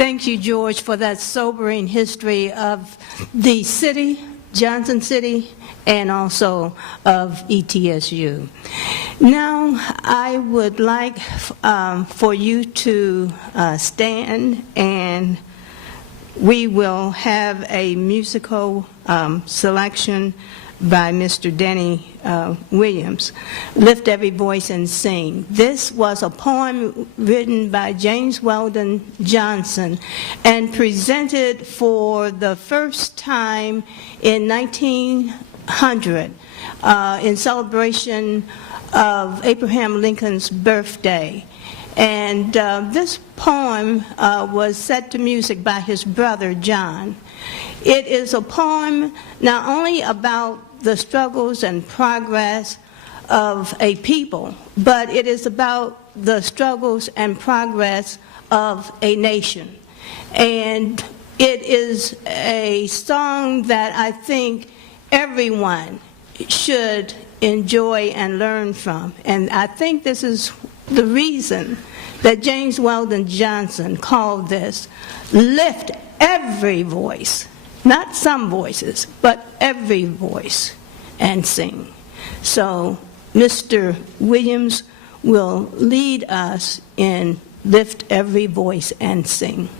Thank you, George, for that sobering history of the city, Johnson City, and also of ETSU. Now, I would like for you to stand, and we will have a musical selection by Mr. Denny Williams, Lift Every Voice and Sing. This was a poem written by James Weldon Johnson and presented for the first time in 1900 in celebration of Abraham Lincoln's birthday. And this poem was set to music by his brother, John. It is a poem not only about the struggles and progress of a people, but it is about the struggles and progress of a nation. And it is a song that I think everyone should enjoy and learn from. And I think this is the reason that James Weldon Johnson called this Lift Every Voice. Not some voices, but every voice, and sing. So Mr. Williams will lead us in Lift Every Voice and Sing.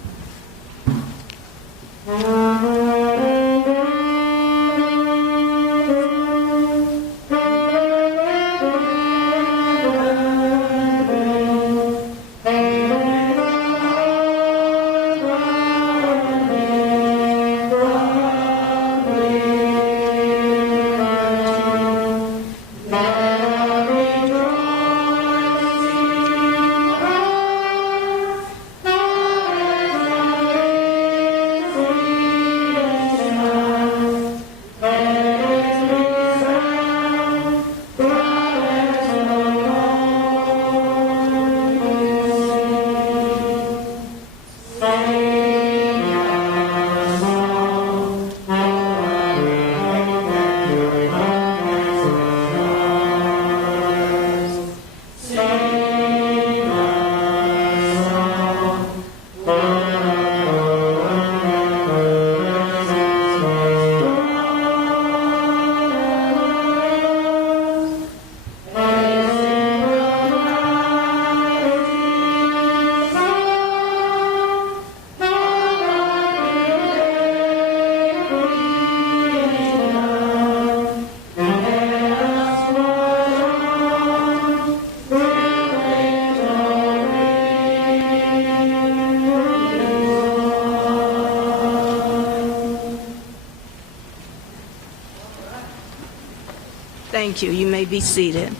Thank you. You may be seated.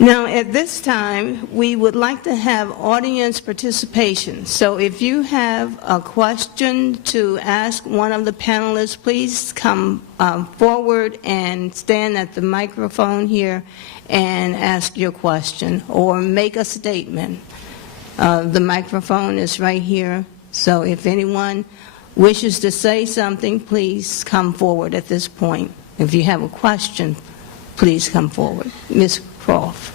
Now, at this time, we would like to have audience participation. So if you have a question to ask one of the panelists, please come forward and stand at the microphone here and ask your question or make a statement. The microphone is right here. So if anyone wishes to say something, please come forward at this point. If you have a question, please come forward. Ms. Croft.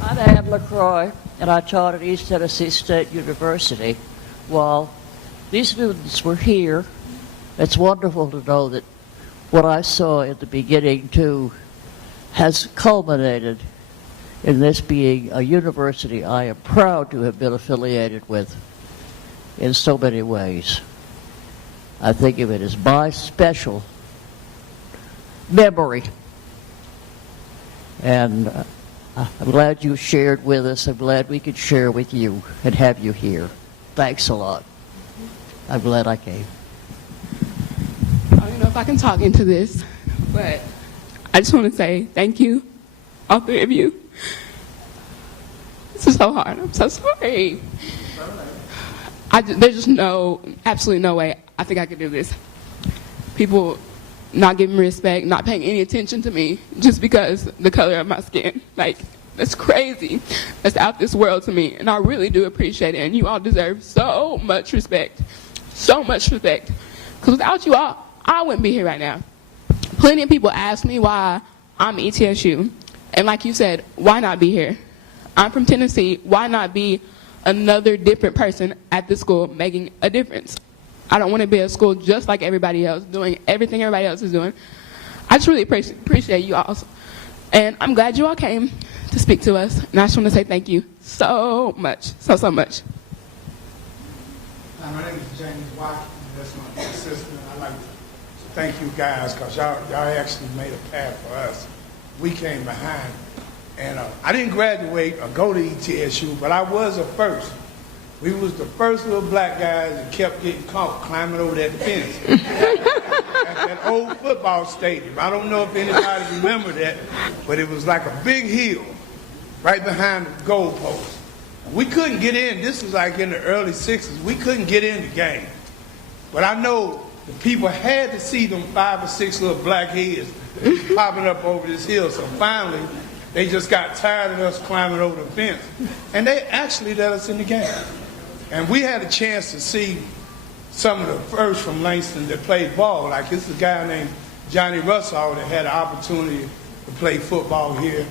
I'm Ann LaCroix, and I taught at East Tennessee State University. While these students were here, it's wonderful to know that what I saw at the beginning, too, has culminated in this being a university I am proud to have been affiliated with in so many ways. I think of it as my special memory. And I'm glad you shared with us. I'm glad we could share with you and have you here. Thanks a lot. I'm glad I came. I don't know if I can talk into this, but I just want to say thank you, all three of you. This is so hard. I'm so sorry. There's just absolutely no way I think I could do this. People not giving me respect, not paying any attention to me just because the color of my skin. Like, that's crazy. That's out this world to me, and I really do appreciate it, and you all deserve so much respect. So much respect. Because without you all, I wouldn't be here right now. Plenty of people ask me why I'm ETSU, and like you said, why not be here? I'm from Tennessee. Why not be another different person at the school making a difference? I don't want to be at school just like everybody else, doing everything everybody else is doing. I just really appreciate you all. And I'm glad you all came to speak to us. And I just want to say thank you so much, so much. My name is James Watkins. That's my assistant. I'd like to thank you guys because y'all actually made a path for us. We came behind. And I didn't graduate or go to ETSU, but I was a first. We was the first little black guys that kept getting caught climbing over that fence at that old football stadium. I don't know if anybody remember that, but it was like a big hill right behind the goal post. We couldn't get in. This was like in the early 60s. We couldn't get in the game. But I know the people had to see them 5 or 6 little black heads popping up over this hill. So finally, they just got tired of us climbing over the fence. And they actually let us in the game. And we had a chance to see some of the first from Langston that played ball. Like this is a guy named Johnny Russell that had an opportunity to play football here.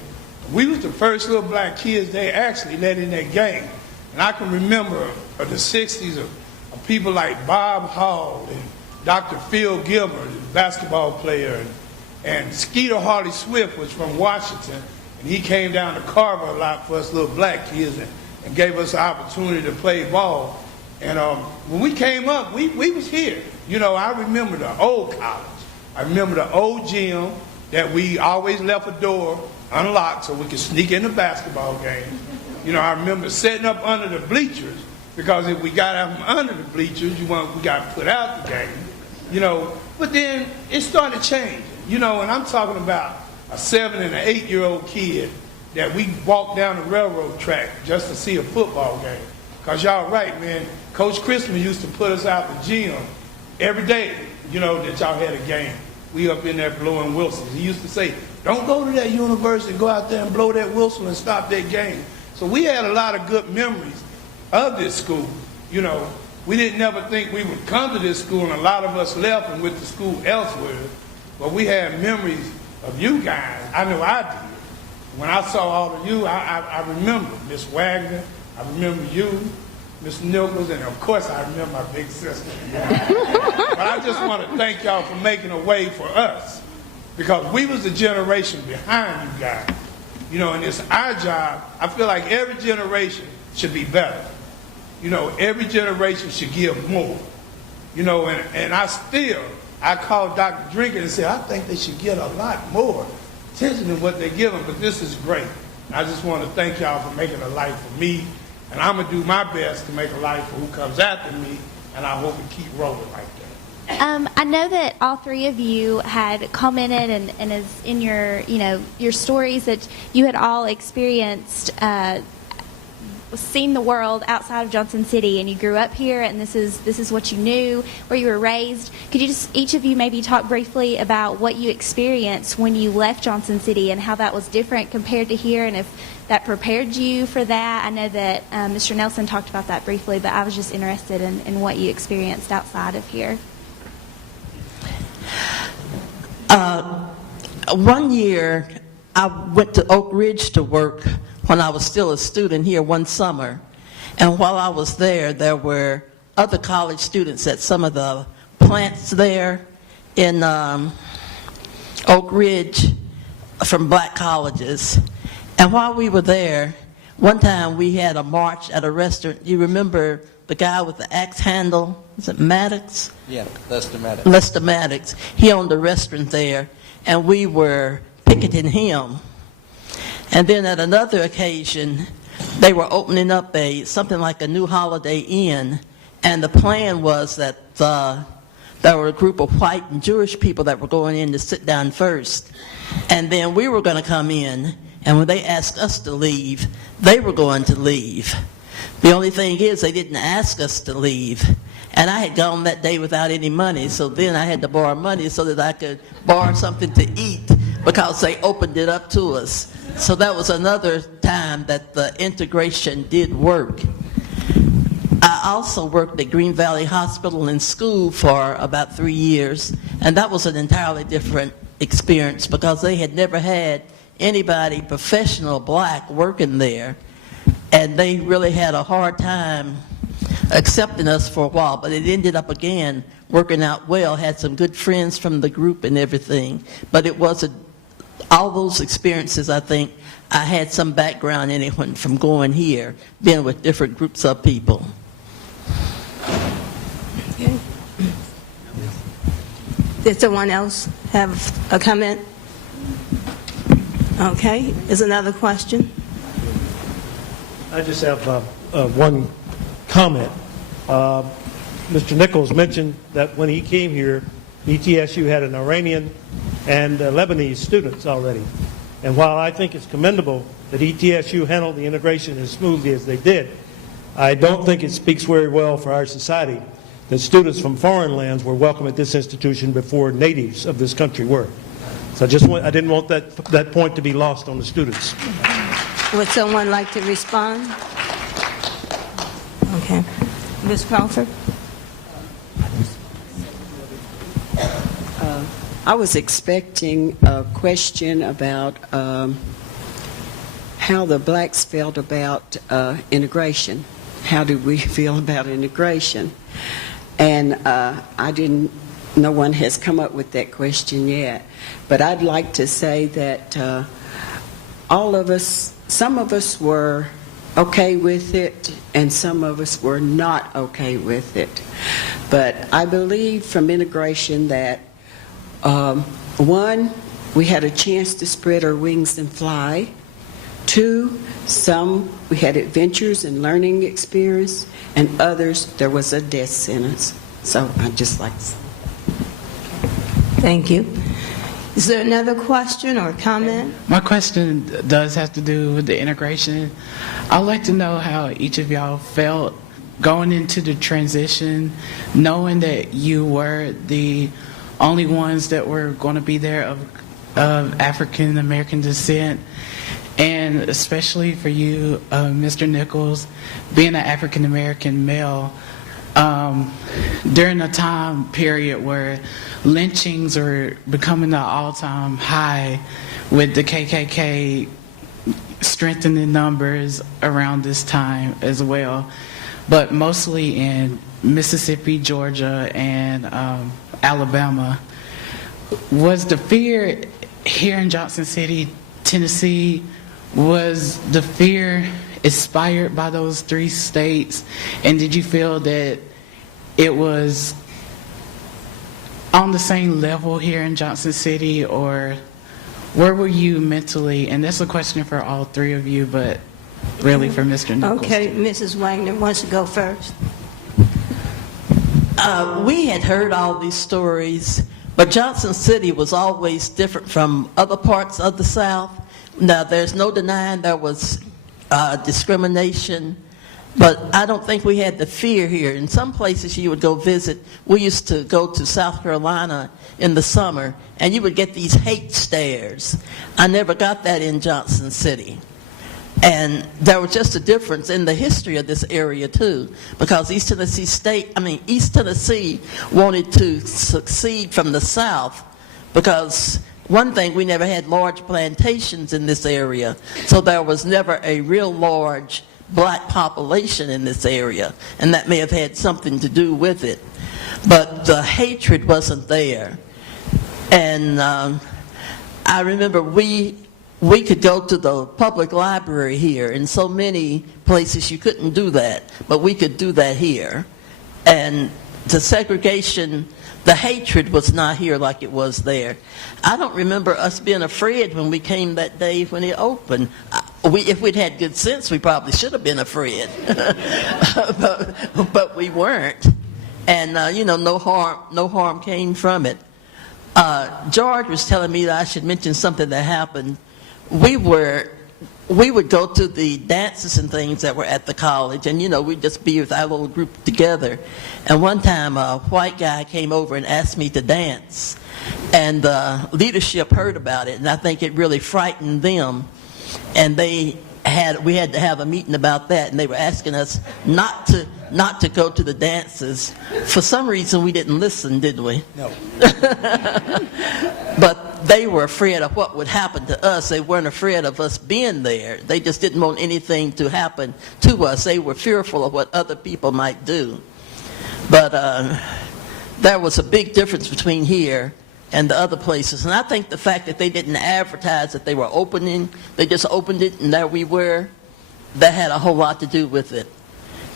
We was the first little black kids they actually let in that game. And I can remember the 60s of people like Bob Hall and Dr. Phil Gilbert, the basketball player, and Skeeter Harley Swift was from Washington. And he came down to Carver a lot for us little black kids and gave us the opportunity to play ball. And when we came up, we was here. You know, I remember the old college. I remember the old gym that we always left a door unlocked so we could sneak in the basketball game. You know, I remember setting up under the bleachers because if we got out from under the bleachers, we got put out the game. You know, but then it started changing. You know, and I'm talking about a 7 and an 8-year-old kid that we walked down the railroad track just to see a football game. Because y'all right, man, Coach Christmas used to put us out the gym every day, you know, that y'all had a game. We up in there blowing whistles. He used to say, don't go to that university, go out there and blow that whistle and stop that game. So we had a lot of good memories of this school. You know, we didn't never think we would come to this school, and a lot of us left and went to school elsewhere. But we had memories of you guys. I know I did. When I saw all of you, I remember Miss Wagner, I remember you, Miss Nichols, and of course I remember my big sister. But I just want to thank y'all for making a way for us, because we was the generation behind you guys. You know, and it's our job. I feel like every generation should be better. You know, every generation should give more. You know, and I called Dr. Drinker and said, I think they should get a lot more attention than what they give them, but this is great. And I just want to thank y'all for making a life for me, and I'm going to do my best to make a life for who comes after me, and I hope it keep rolling like that. I know that all three of you had commented and as in your stories that you had all experienced seen the world outside of Johnson City, and you grew up here, and this is what you knew, where you were raised. Could you just, each of you, maybe talk briefly about what you experienced when you left Johnson City and how that was different compared to here, and if that prepared you for that? I know that Mr. Nelson talked about that briefly, but I was just interested in what you experienced outside of here. One year, I went to Oak Ridge to work when I was still a student here one summer. And while I was there, there were other college students at some of the plants there in Oak Ridge from black colleges. And while we were there, one time we had a march at a restaurant. You remember the guy with the axe handle? Is it Maddox? Yeah, Lester Maddox. Lester Maddox. He owned a restaurant there, and we were picketing him. And then at another occasion, they were opening up something like a new Holiday Inn, and the plan was that there were a group of white and Jewish people that were going in to sit down first, and then we were going to come in, and when they asked us to leave, they were going to leave. The only thing is they didn't ask us to leave, and I had gone that day without any money, so then I had to borrow money so that I could borrow something to eat because they opened it up to us. So that was another time that the integration did work. I also worked at Green Valley Hospital in school for about 3 years, and that was an entirely different experience because they had never had anybody professional black working there. and they really had a hard time accepting us for a while, but it ended up again working out well. Had some good friends from the group and everything, but it wasn't all those experiences. I think I had some background in it from going here, being with different groups of people. Okay. Did someone else have a comment? Okay, is another question? I just have one comment. Mr. Nichols mentioned that when he came here, ETSU had an Iranian and Lebanese students already. And while I think it's commendable that ETSU handled the integration as smoothly as they did, I don't think it speaks very well for our society that students from foreign lands were welcome at this institution before natives of this country were. So I didn't want that point to be lost on the students. Would someone like to respond? Okay. Ms. Crawford? I was expecting a question about how the blacks felt about integration. How do we feel about integration? And no one has come up with that question yet. But I'd like to say that some of us were okay with it, and some of us were not okay with it. But I believe from integration that, one, we had a chance to spread our wings and fly. Two, we had adventures and learning experience, and others, there was a death sentence. So I'd just like to say. Thank you. Is there another question or comment? My question does have to do with the integration. I'd like to know how each of y'all felt going into the transition, knowing that you were the only ones that were going to be there of African American descent, and especially for you, Mr. Nichols, being an African American male, during a time period where lynchings were becoming an all-time high, with the KKK strengthening numbers around this time as well, but mostly in Mississippi, Georgia, and Alabama. Was the fear here in Johnson City, Tennessee, was the fear inspired by those three states, and did you feel that it was on the same level here in Johnson City, or where were you mentally? And that's a question for all three of you, but really for Mr. Nichols. Okay, Mrs. Wagner wants to go first. We had heard all these stories, but Johnson City was always different from other parts of the South. Now, there's no denying there was discrimination, but I don't think we had the fear here. In some places you would go visit, we used to go to South Carolina in the summer, and you would get these hate stares. I never got that in Johnson City. And there was just a difference in the history of this area too, because East Tennessee wanted to succeed from the South, because one thing, we never had large plantations in this area, so there was never a real large black population in this area, and that may have had something to do with it. But the hatred wasn't there. And I remember we could go to the public library here. In so many places you couldn't do that, but we could do that here. And the segregation, the hatred was not here like it was there. I don't remember us being afraid when we came that day when it opened. If we'd had good sense, we probably should have been afraid, but we weren't. And no harm came from it. George was telling me that I should mention something that happened. We would go to the dances and things that were at the college, and we'd just be with our little group together. And one time a white guy came over and asked me to dance, and the leadership heard about it, and I think it really frightened them, and we had to have a meeting about that, and they were asking us not to go to the dances. For some reason we didn't listen, did we? No. But they were afraid of what would happen to us. They weren't afraid of us being there. They just didn't want anything to happen to us. They were fearful of what other people might do. But there was a big difference between here and the other places. And I think the fact that they didn't advertise that they were opening, they just opened it and there we were, that had a whole lot to do with it.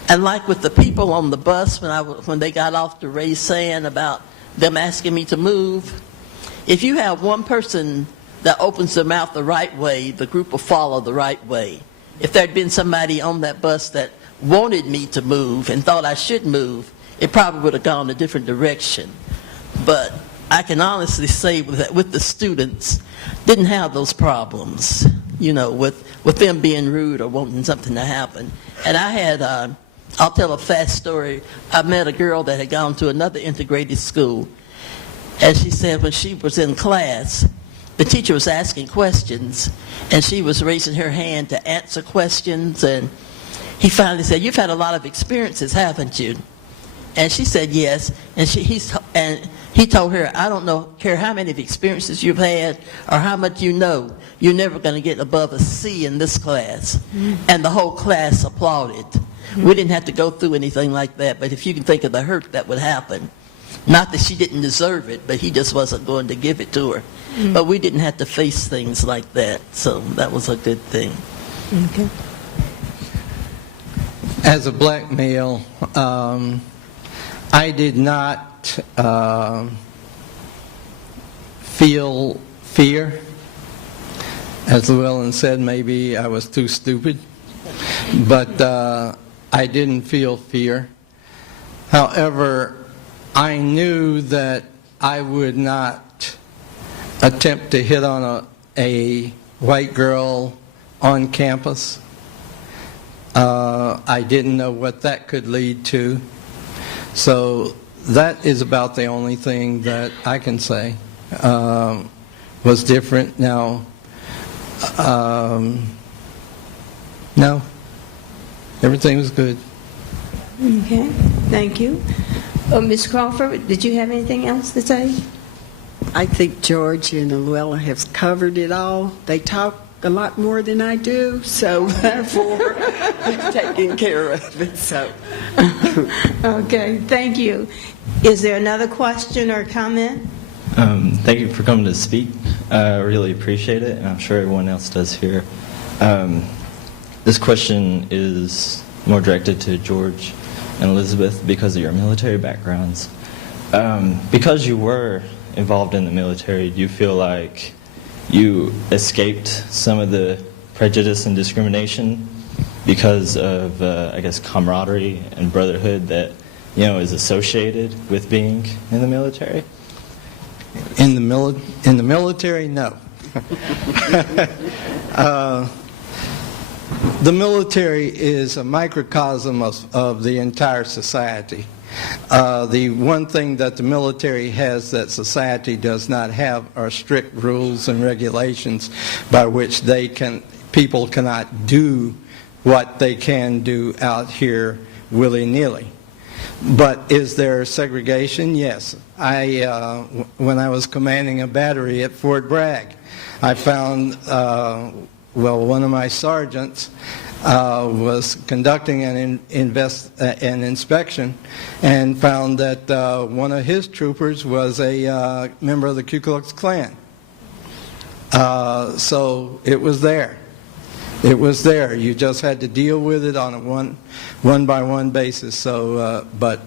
And like with the people on the bus when they got off to raise sand about them asking me to move, if you have one person that opens their mouth the right way, the group will follow the right way. If there had been somebody on that bus that wanted me to move and thought I should move, it probably would have gone a different direction. But I can honestly say that with the students, didn't have those problems, with them being rude or wanting something to happen. And I had, I'll tell a fast story. I met a girl that had gone to another integrated school. And she said when she was in class, the teacher was asking questions, and she was raising her hand to answer questions. And he finally said, "You've had a lot of experiences, haven't you?" And she said, "Yes." And he told her, "I don't care how many experiences you've had or how much you know, you're never going to get above a C in this class." And the whole class applauded. We didn't have to go through anything like that, but if you can think of the hurt that would happen. Not that she didn't deserve it, but he just wasn't going to give it to her. But we didn't have to face things like that, so that was a good thing. Okay. As a black male, I did not feel fear. As Luellen said, maybe I was too stupid, but I didn't feel fear. However, I knew that I would not attempt to hit on a white girl on campus. I didn't know what that could lead to. So that is about the only thing that I can say was different. Now, no, everything was good. Okay, thank you. Ms. Crawford, did you have anything else to say? I think George and Luella have covered it all. They talk a lot more than I do, so therefore they're taking care of it. So, okay, thank you. Is there another question or comment? Thank you for coming to speak. I really appreciate it, and I'm sure everyone else does here. This question is more directed to George and Elizabeth because of your military backgrounds. Because you were involved in the military, do you feel like you escaped some of the prejudice and discrimination because of, I guess, camaraderie and brotherhood that, is associated with being in the military? In the military, no. The military is a microcosm of the entire society. The one thing that the military has that society does not have are strict rules and regulations by which people cannot do what they can do out here willy-nilly. But is there segregation? Yes. When I was commanding a battery at Fort Bragg, I found, one of my sergeants was conducting an inspection and found that one of his troopers was a member of the Ku Klux Klan. So it was there. It was there. You just had to deal with it on a one-by-one basis. So, but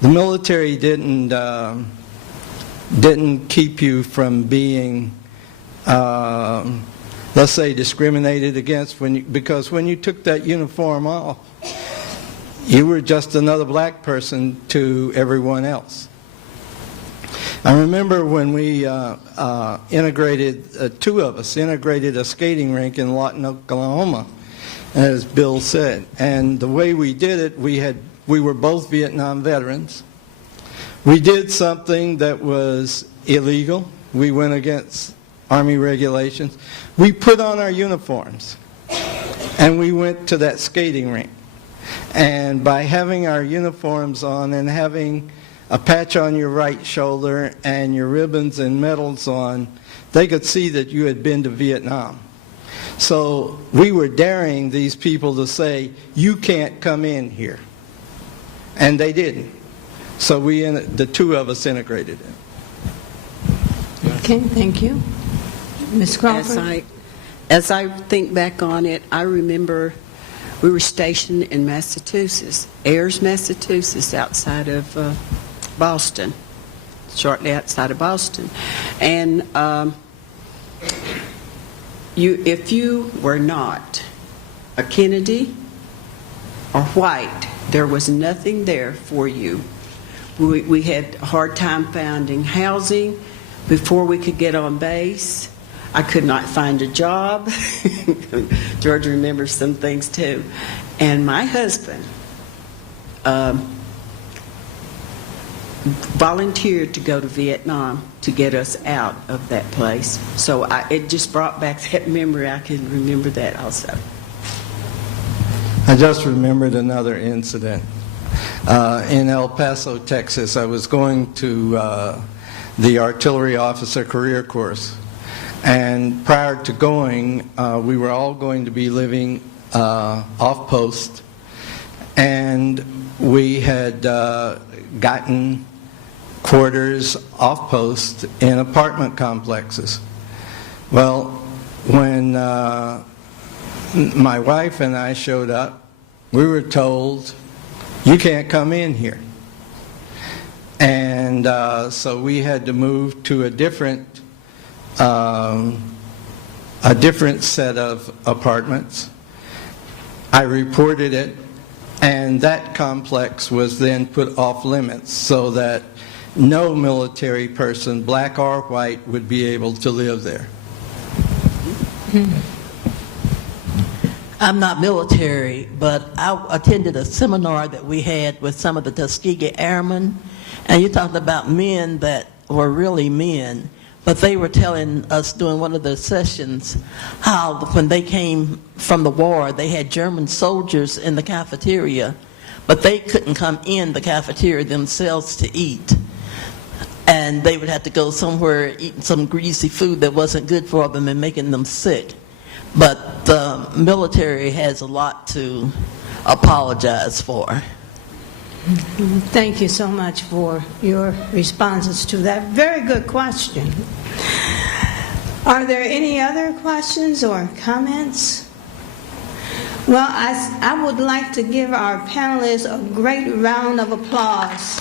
the military didn't keep you from being, let's say, discriminated against because when you took that uniform off, you were just another black person to everyone else. I remember when we integrated, two of us integrated a skating rink in Lawton, Oklahoma, as Bill said. And the way we did it, we were both Vietnam veterans. We did something that was illegal. We went against Army regulations. We put on our uniforms, and we went to that skating rink. And by having our uniforms on and having a patch on your right shoulder and your ribbons and medals on, they could see that you had been to Vietnam. So we were daring these people to say, you can't come in here. And they didn't. So the two of us integrated it. Okay, thank you. Ms. Crawford? As I think back on it, I remember we were stationed in Massachusetts, Ayers, Massachusetts, outside of Boston, shortly outside of Boston. And if you were not a Kennedy or white, there was nothing there for you. We had a hard time finding housing before we could get on base. I could not find a job. George remembers some things too. And my husband volunteered to go to Vietnam to get us out of that place. So it just brought back that memory. I can remember that also. I just remembered another incident. In El Paso, Texas, I was going to the artillery officer career course. And prior to going, we were all going to be living off post. And we had gotten quarters off post in apartment complexes. Well, when my wife and I showed up, we were told, you can't come in here. And so we had to move to a different set of apartments. I reported it, and that complex was then put off limits so that no military person, black or white, would be able to live there. I'm not military, but I attended a seminar that we had with some of the Tuskegee Airmen, and you talked about men that were really men, but they were telling us during one of the sessions how when they came from the war, they had German soldiers in the cafeteria, but they couldn't come in the cafeteria themselves to eat. And they would have to go somewhere eating some greasy food that wasn't good for them and making them sick. But the military has a lot to apologize for. Thank you so much for your responses to that very good question. Are there any other questions or comments? Well, I would like to give our panelists a great round of applause.